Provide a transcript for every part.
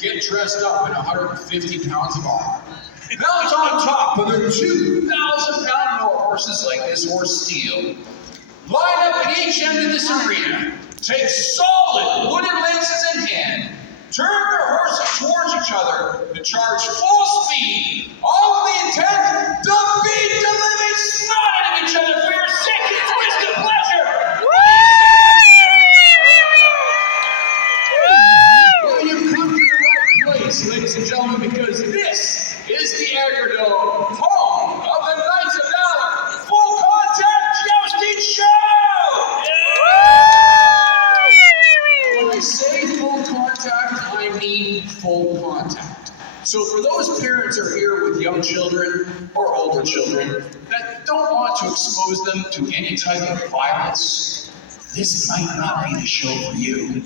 Get dressed up in 150 pounds of armor. Mount on top of their 2,000-pound war horses like this horse steel. Line up at each end of this arena. Take solid wooden lances in hand. Turn their horses towards each other to charge full speed. All with the intent to beat the living snot out of each other for your second twisted pleasure. Well, you've come to the right place, ladies and gentlemen, because this is the Agrodome, home of the Knights of Valor Full Contact Jousting Show! When I say full contact, I mean full contact. So for those parents who are here with young children or older children that don't want to expose them to any type of violence, this might not be the show for you.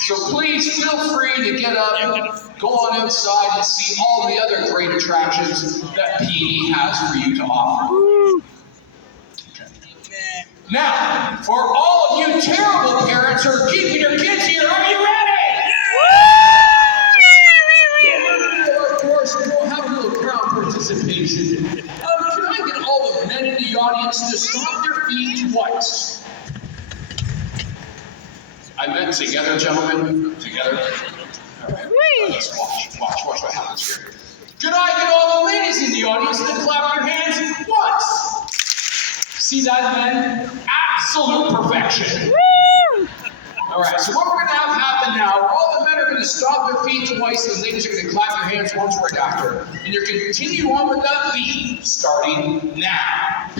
So please feel free to get up, go on outside and see all the other great attractions that PE has for you to offer. Now, for all of you terrible parents who are keeping your kids here, are you ready? Of course, we'll have a little crowd participation. Can I get all the men in the audience to stomp their feet twice? I meant together, gentlemen. Together. All right. Let's watch what happens here. Can I get all the ladies in the audience to clap your hands once? See that, men? Absolute perfection. All right, so what we're going to have happen now, all the men are going to stomp their feet twice, and the ladies are going to clap their hands once right after. And you're going to continue on with that beat, starting now.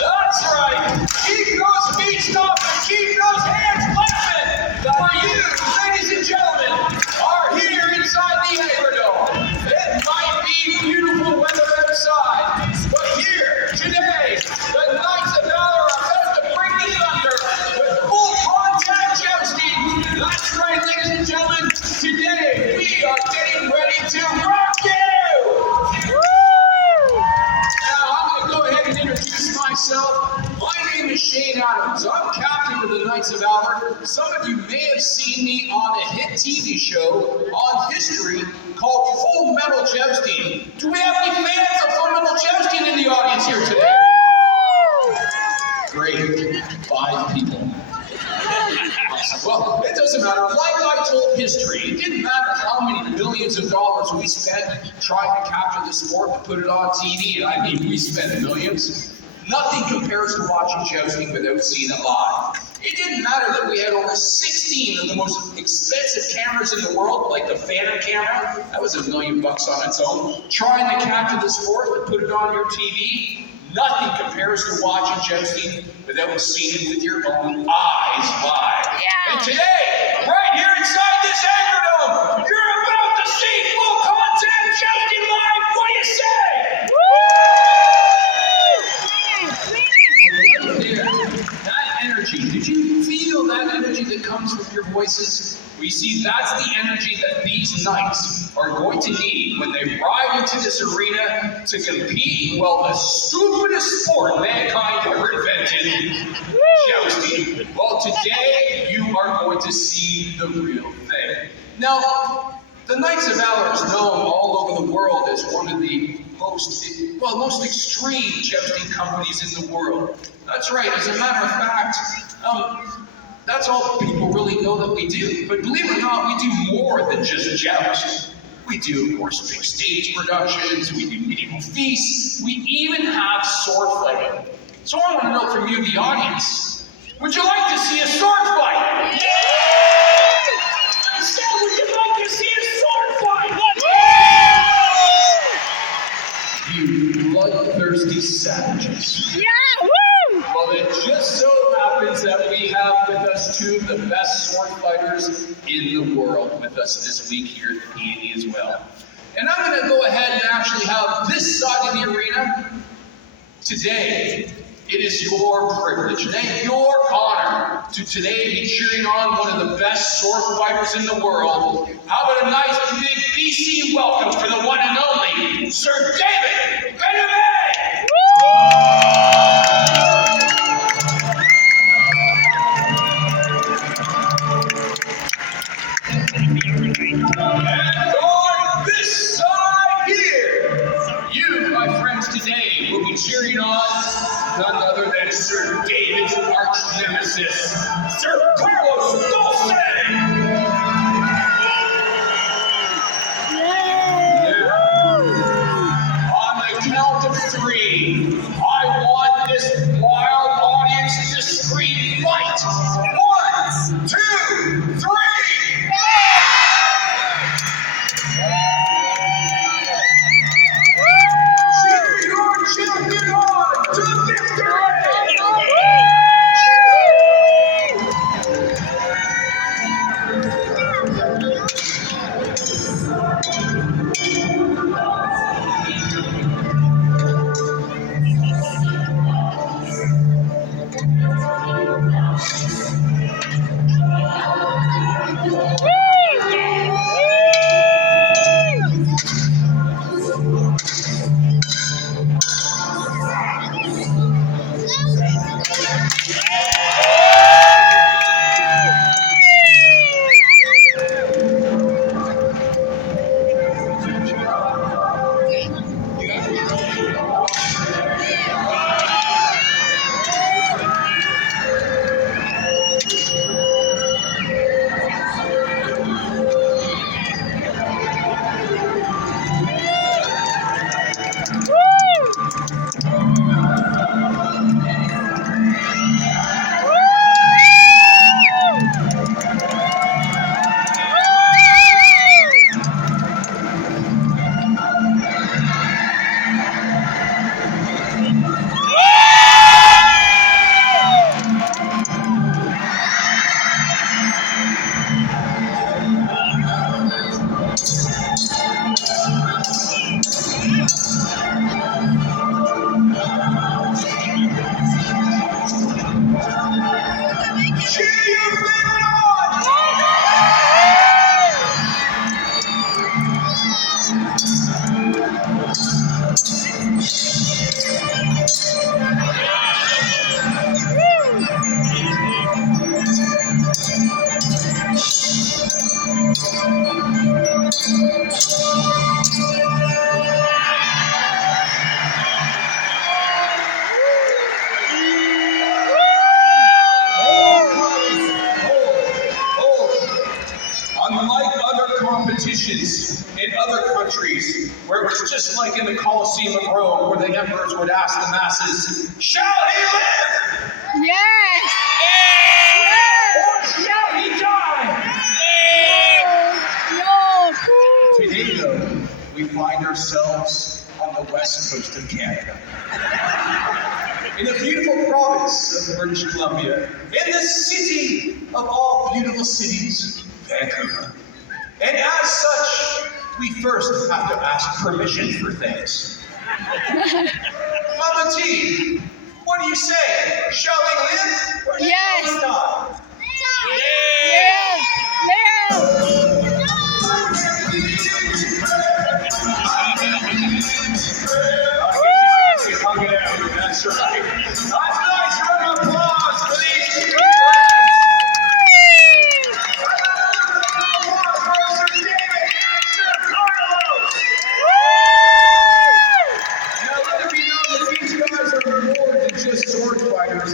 That's right. Keep those feet stomping. Keep those hands clapping. For you, ladies and gentlemen, are here inside the Agrodome. It might be beautiful weather outside, but here today, the Knights of Valor are about to bring the thunder with full contact jousting. That's right, ladies and gentlemen. Today we are getting ready to rock you. Myself. My name is Shane Adams. I'm captain of the Knights of Valor. Some of you may have seen me on a hit TV show on History called Full Metal Jousting. Do we have any fans of Full Metal Jousting in the audience here today? Great. 5 people. Well, it doesn't matter. Like I told History, it didn't matter how many millions of dollars we spent trying to capture the sport and put it on TV. I mean, we spent millions. Nothing compares to watching jousting without seeing it live. It didn't matter that we had over 16 of the most expensive cameras in the world, like the Phantom camera. That was $1 million on its own. Trying to capture the sport and put it on your TV. Nothing compares to watching jousting without seeing it with your own eyes live. Yeah. And today, right here inside this Agrodome, you're about to see full contact jousting live. What do you say? Did you feel that energy that comes from your voices? We see that's the energy that these knights are going to need when they ride into this arena to compete in, well, the stupidest sport mankind ever invented, jousting. Well, today you are going to see the real thing. Now, the Knights of Valor is known all over the world as one of the most extreme jousting companies in the world. That's right. As a matter of fact, that's all people really know that we do. But believe it or not, we do more than just joust. We do, of course, big stage productions. We do medieval feasts. We even have sword fighting. So I want to know from you, the audience, would you like to see a sword fight? Yeah! best sword fighters in the world with us this week here at the PNE as well. And I'm going to go ahead and actually have this side of the arena. Today, it is your privilege and your honor to today be cheering on one of the best sword fighters in the world. How about a nice big BC welcome for the one and only Sir David Benamé! And on this side here, you, my friends, today will be cheering on none other than Sir David's arch nemesis, Sir Carlos Dulce! On the count of three, I want this wild audience to scream fight! 1, 2, 3! Cheer your champion on to victory! Unlike other competitions in other countries, where it was just like in the Colosseum of Rome, where the emperors would ask the masses, "Shall he live?" Yes! Or shall he die? No! Today, though, we find ourselves on the west coast of Canada, in the beautiful province of British Columbia, in the city of all beautiful cities, Vancouver. And as such, we first have to ask permission for things. Mama T, what do you say? Shall we live or Yes. shall we die? Hug it out. That's right. That's nice. Round of applause for these two.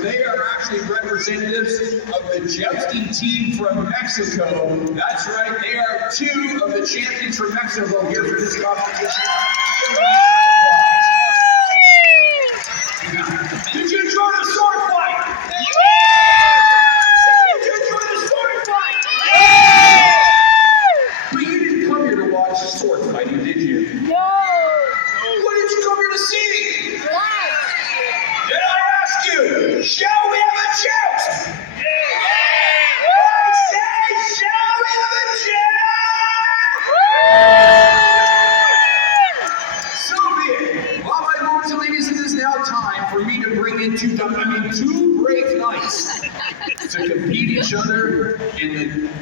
They are actually representatives of the jousting team from Mexico. That's right, they are two of the champions from Mexico here for this competition. Did you enjoy the sword fight? Did you enjoy the sword fight? But you didn't come here to watch sword fighting, did you? No! What did you come here to see? What? Did I ask you, shall we have a joust?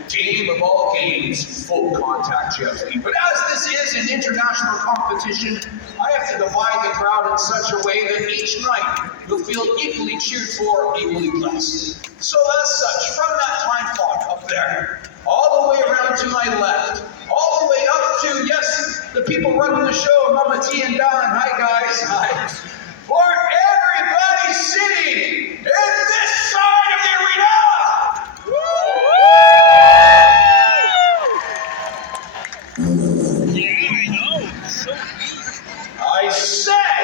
game of all games, full contact jousting. But as this is an international competition, I have to divide the crowd in such a way that each night you'll feel equally cheered for, equally blessed. So as such, from that time clock up there, all the way around to my left, all the way up to, yes, the people running the show, Mama T and Don, hi guys, hi. For everybody sitting in this side of the arena! Yeah, I know. So I said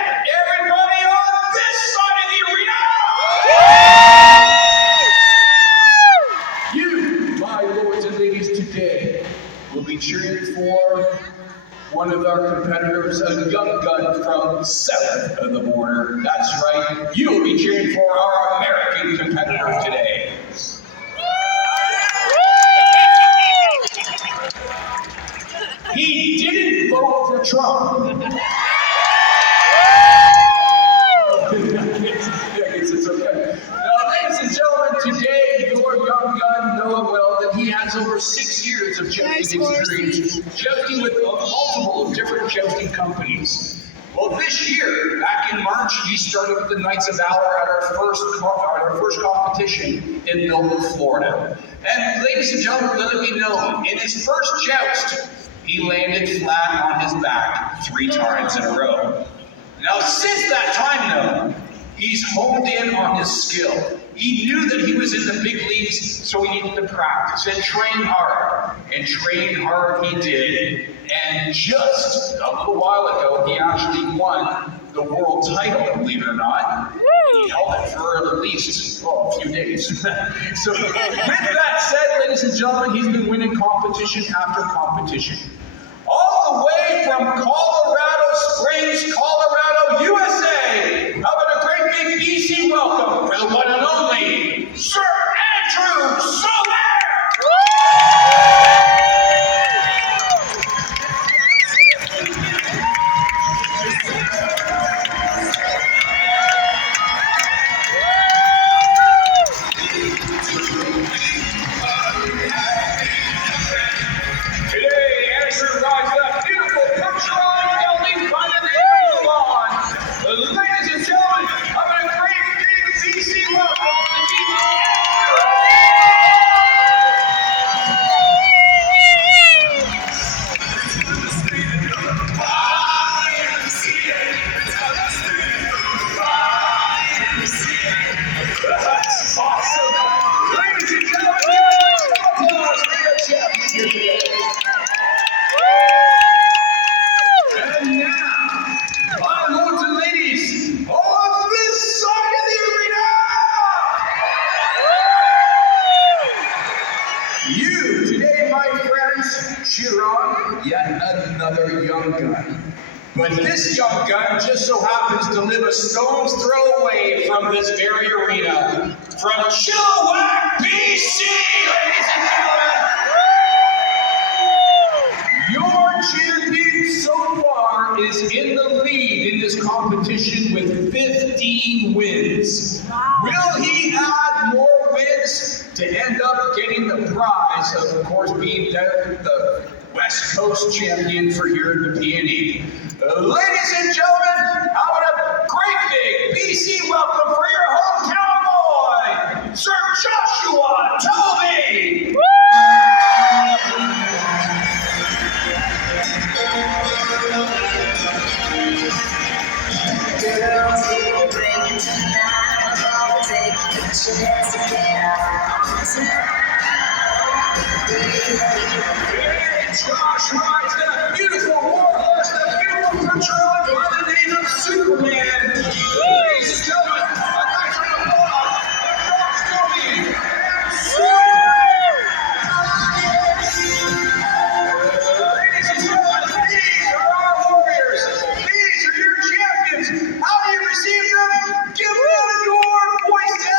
everybody on this side of the arena! You, my lords and ladies, today will be cheering for one of our competitors, a young gun from south of the border. That's right, you will be cheering for our American competitor today. He didn't vote for Trump. It's okay. Now, ladies and gentlemen, today your young gun Noah well that he has over 6 years of jousting experience, jousting with multiple different jousting companies. Well, this year, back in March, he started with the Knights of Valor at our first competition in Milton, Florida. And ladies and gentlemen, let it be known, in his first joust, he landed flat on his back 3 times in a row. Now, since that time, though, he's honed in on his skill. He knew that he was in the big leagues, so he needed to practice and train hard. And train hard he did. And just a little while ago, he actually won the world title, believe it or not. He held it for at least, a few days. So with that said, ladies and gentlemen, he's been winning competition after competition. All the way from Colorado Springs, Colorado, USA. How about a great big BC welcome for the one and only Sir Andrew Soler! But this young gun just so happens to live a stone's throw away from this very arena. From Chilliwack, BC, ladies and gentlemen! Your champion so far is in the lead in this competition with 15 wins. Will he add more wins to end up getting the prize of course, being the West Coast champion for here in the PNE? Ladies and gentlemen, how about a great big BC welcome for your hometown boy, Sir Joshua Toby! Girls, people bring it tonight. I'm gonna take a chance to get out tonight. Josh rides that beautiful warhorse, that beautiful patrol by the name of Superman. Ladies and gentlemen, I'd like to applaud Josh Toby and Superman. Ladies and gentlemen, these are our warriors. These are your champions. How do you receive them? Give them your voices.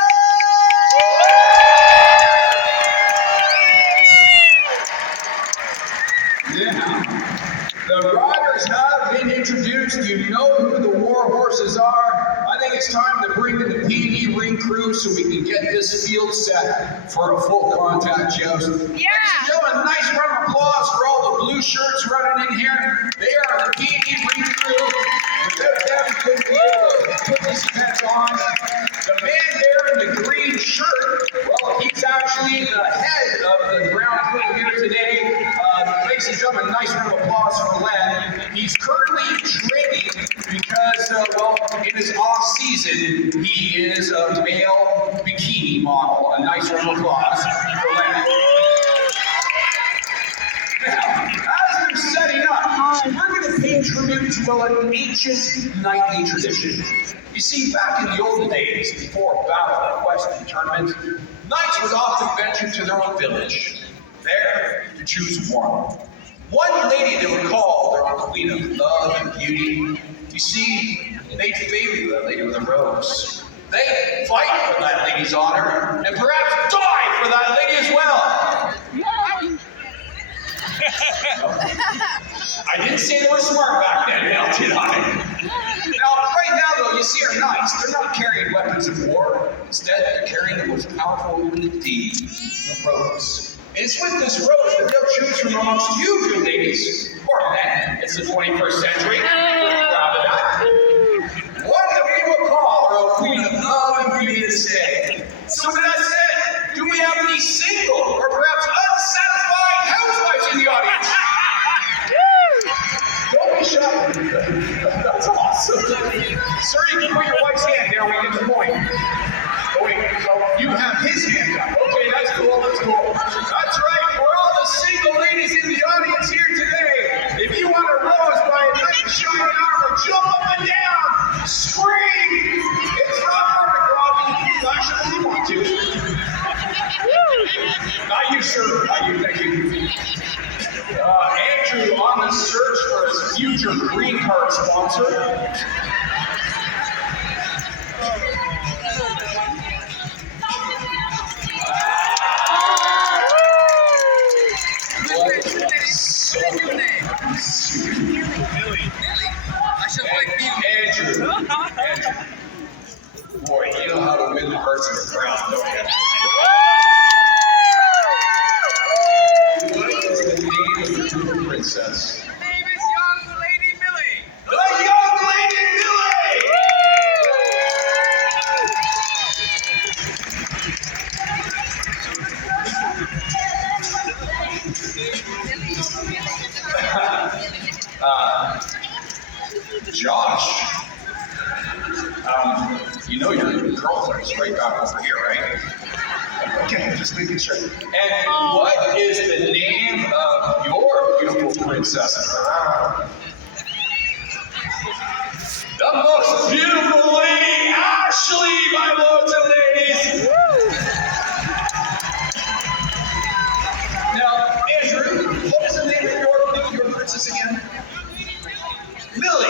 The riders have been introduced. You know who the war horses are. I think it's time to bring in the PNE ring crew. crew so we can get this field set for a full contact joust. Yeah. Ladies and gentlemen, nice round of applause for all the blue shirts running in here. They are the PE ring crew. Without them, we couldn't be able to put this event on. The man there in the green shirt, well, he's actually the head of the ground crew here today. Ladies and gentlemen, nice round of applause for Len. He's currently training because, well, in his off season, he is a male bikini model. A nice round of applause for Len. Now, as they're setting up, we're going to pay tribute to an ancient knightly tradition. You see, back in the olden days, before battle, quest, and tournament, knights would often venture to their own village, there to choose one. One lady they would call their own queen of love and beauty. You see, they'd favor that lady with a rose. They'd fight for that lady's honor, and perhaps die for that lady as well. I didn't say they were smart back then, now did I? Now, right now, though, you see our knights, they're not carrying weapons of war. Instead, they're carrying the most powerful weapon indeed, the rose. And it's with this rose that they'll choose from amongst you, good ladies, or men. It's the 21st century. We're proud of that. One that we will call our queen of love and beauty this day. So with that said, do we have any single or perhaps unsatisfied housewives in the audience? Don't be shy. That's awesome. Sir, you can put your wife's hand there. We get the point. Oh, wait. So you have his hand up. Okay, that's cool. That's cool. That's right. For all the single ladies in the audience here today, if you want a rose by a knight in shining armor, jump up and down. Scream. It's not perfect, Rob. You can flash it if you want to. Not you, sir. Not you. Thank you. Andrew on the search for his future green card sponsor. Andrew. Boy, you know how to win the hearts of the crowd, don't you? What is the name of the princess? Her name is Young Lady Millie. The Young Lady Millie! Josh, you know your girlfriend's right back over here, right? Okay, just making sure. And what is the name of your beautiful princess? The most beautiful lady, Ashley, my lords and ladies. Now, Andrew, what is the name of your princess again? Millie.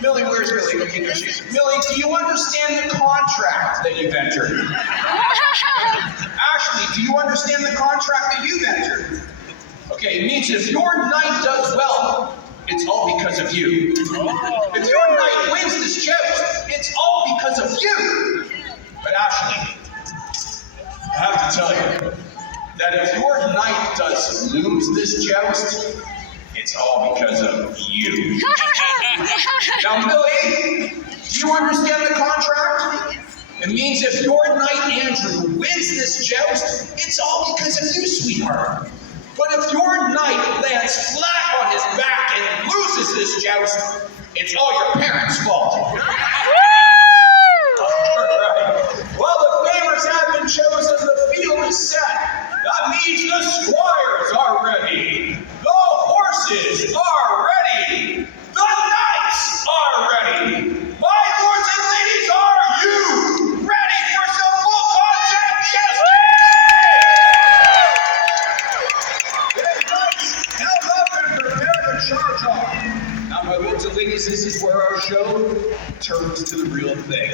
Millie, where's Millie? Okay, there she is. Millie, do you understand the contract that you've entered? Ashley, do you understand the contract that you've entered? Okay, it means if your knight does well, it's all because of you. If your knight wins this joust, it's all because of you. But Ashley, I have to tell you that if your knight does lose this joust, it's all because of you. Now, Millie, do you understand the contract? It means if your knight Andrew wins this joust, it's all because of you, sweetheart. But if your knight lands flat on his back and loses this joust, it's all your parents' fault. All right. Well, the favors have been chosen, the field is set. That means the squires are ready. The horses are ready. The knights are ready. My lords and ladies, are you ready for some full contact jousting? Held up and prepare to charge off. Now, my lords and ladies, this is where our show turns to the real thing.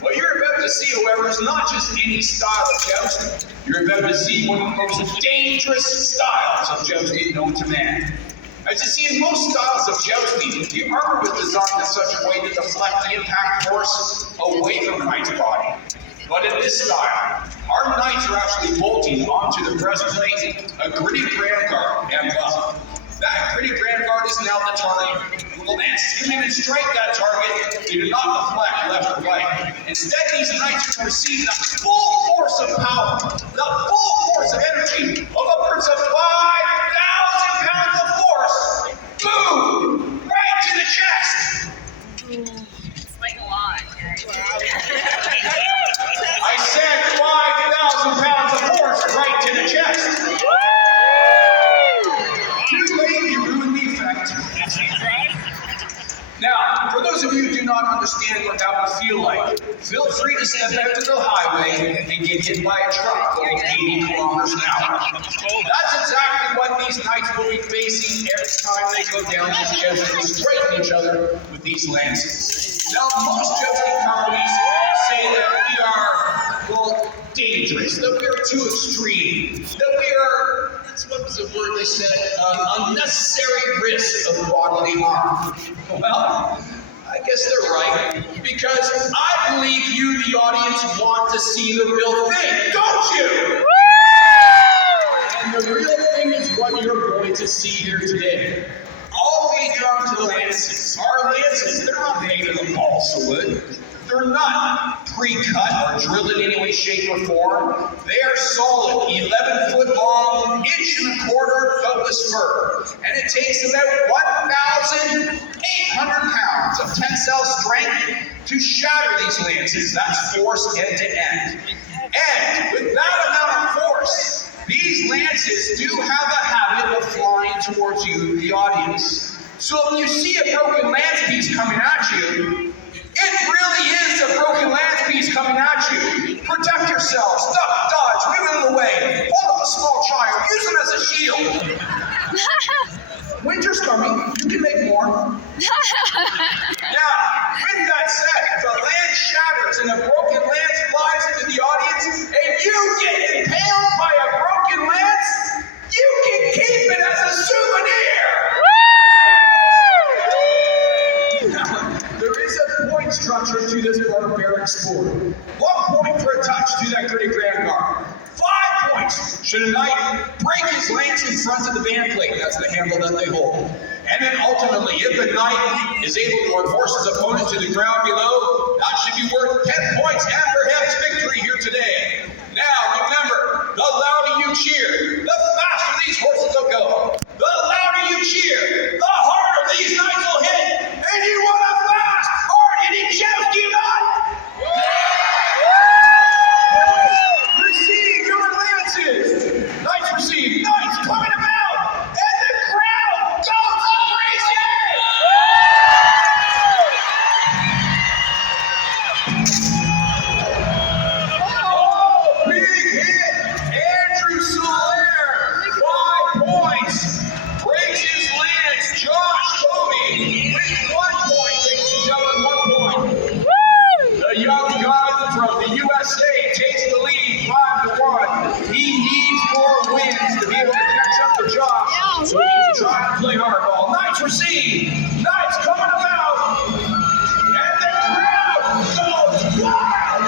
What you're about to see, however, is not just any style of jousting. You're about to see one of the most dangerous styles of jousting known to man. As you see, in most styles of jousting, the armor was designed in such a way to deflect the impact force away from the knight's body. But in this style, our knights are actually bolting onto the breastplate, a gritty grand guard, and buff. That gritty grand guard is now the target. When the lances come in and strike that target, they do not deflect left or right. Instead, these knights will receive the full force of power, the full force of energy of upwards of 5,000 pounds of force. Boom! Right to the chest. It's like a lot. I said 5,000 pounds of force right to the chest. Too late, you ruined the effect. Now, for those of you who do not understand what that would feel like, feel free to step out to the highway and get hit by a truck going 80 kilometers an hour. That's exactly what these knights will be facing every time they go down this joust and strike each other with these lances. Now, most jousting companies say that we are, well, dangerous, that we are too extreme, that we are, what was the word they said, unnecessary risk of bodily harm. Well, I guess they're right, because I believe you, the audience, want to see the real thing, don't you? And the real thing is what you're going to see here today. All the way down to the lances. Our lances, they're not made of the balsa wood. They're not pre-cut or drilled in any way, shape, or form. They are solid, 11-foot long, inch and a quarter Douglas fir. And it takes about 1,800 pounds of tensile strength to shatter these lances. That's force end to end. And with that amount of force, these lances do have a habit of flying towards you, the audience. So if you see a broken lance piece coming at you, it really is a broken lance piece coming at you. Protect yourselves, duck, dodge, move out of the way, hold up a small child, use them as a shield. Winter's coming, you can make more. Now, with that said, if a lance shatters and a broken lance flies into the audience, and you get impaled by a broken lance, you can keep it as a souvenir. There is a point structure to this barbaric sport. 1 point for a touch to that gritty grand guard. 5 points should a knight break his lance in front of the band plate. That's the handle that they hold. And then ultimately, if the knight is able to enforce his opponent to the ground below, that should be worth 10 points and perhaps victory here today. Now, remember, the louder you cheer, the faster these horses will go. The louder you cheer, the harder these knights will hit. And you want a fast, hard-hitting joust, do you not? Receive your lances. Knights receive. Knights coming about. And the crowd goes crazy. Oh, big hit. Andrew Soler, 5 points. Breaks his lance. Josh Toby with 1 point, ladies and gentlemen, 1 point. The young gun from the USA takes the lead 5-1. He needs more wins to be able to catch up to Josh. So he's trying to play hardball. Knights receive. Knights coming about. And the crowd goes wild.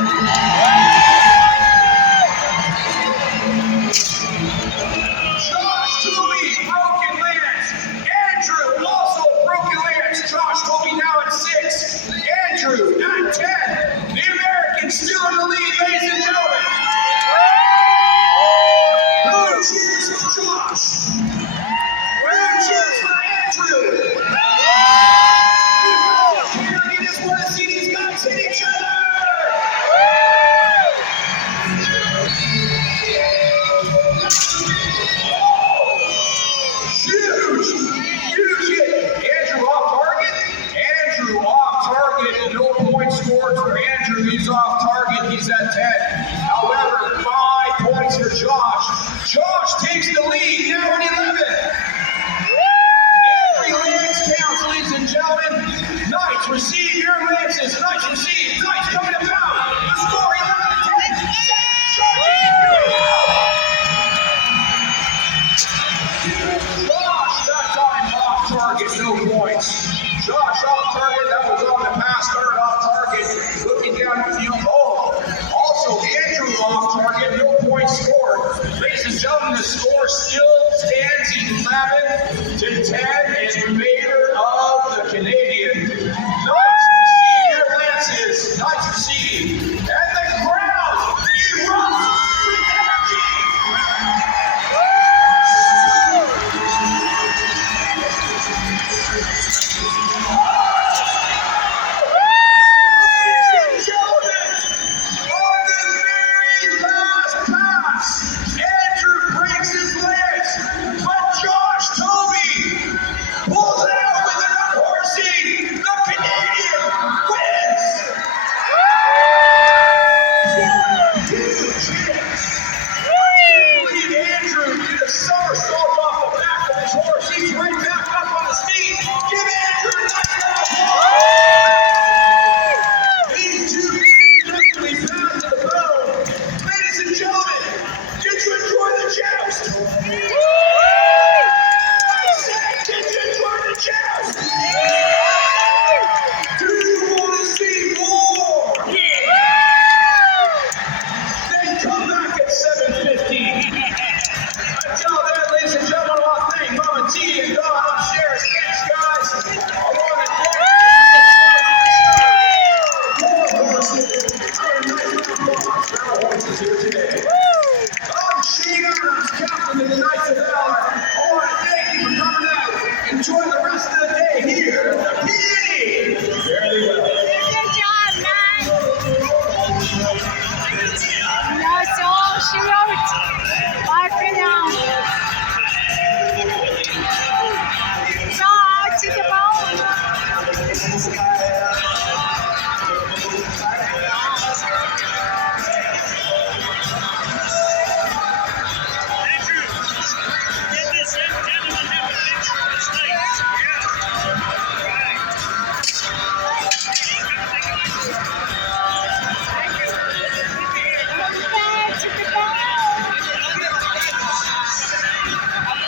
Josh Toby, broken lance. Andrew, also a broken lance. Josh Toby now at 6. Andrew at 10. The American still in the lead, ladies and gentlemen. Who cheers for Josh? Who cheers for Andrew? You just want to see these guys hit each other. Huge hit. Andrew off target. Andrew off target. No point scored for Andrew. He's off target. He's at 10. However, 5 points for Josh. Josh takes the lead now at 11. Every lance counts, ladies and gentlemen. Knights receive your lances. Knights receive. Knights coming about. The score 11-10. Charging. Here we go. Josh, that time off Josh off target. That was on the pass. Started off target. Looking down the field. Oh, also Andrew off target. No points scored. Ladies and gentlemen, the score still stands 11-10 as we made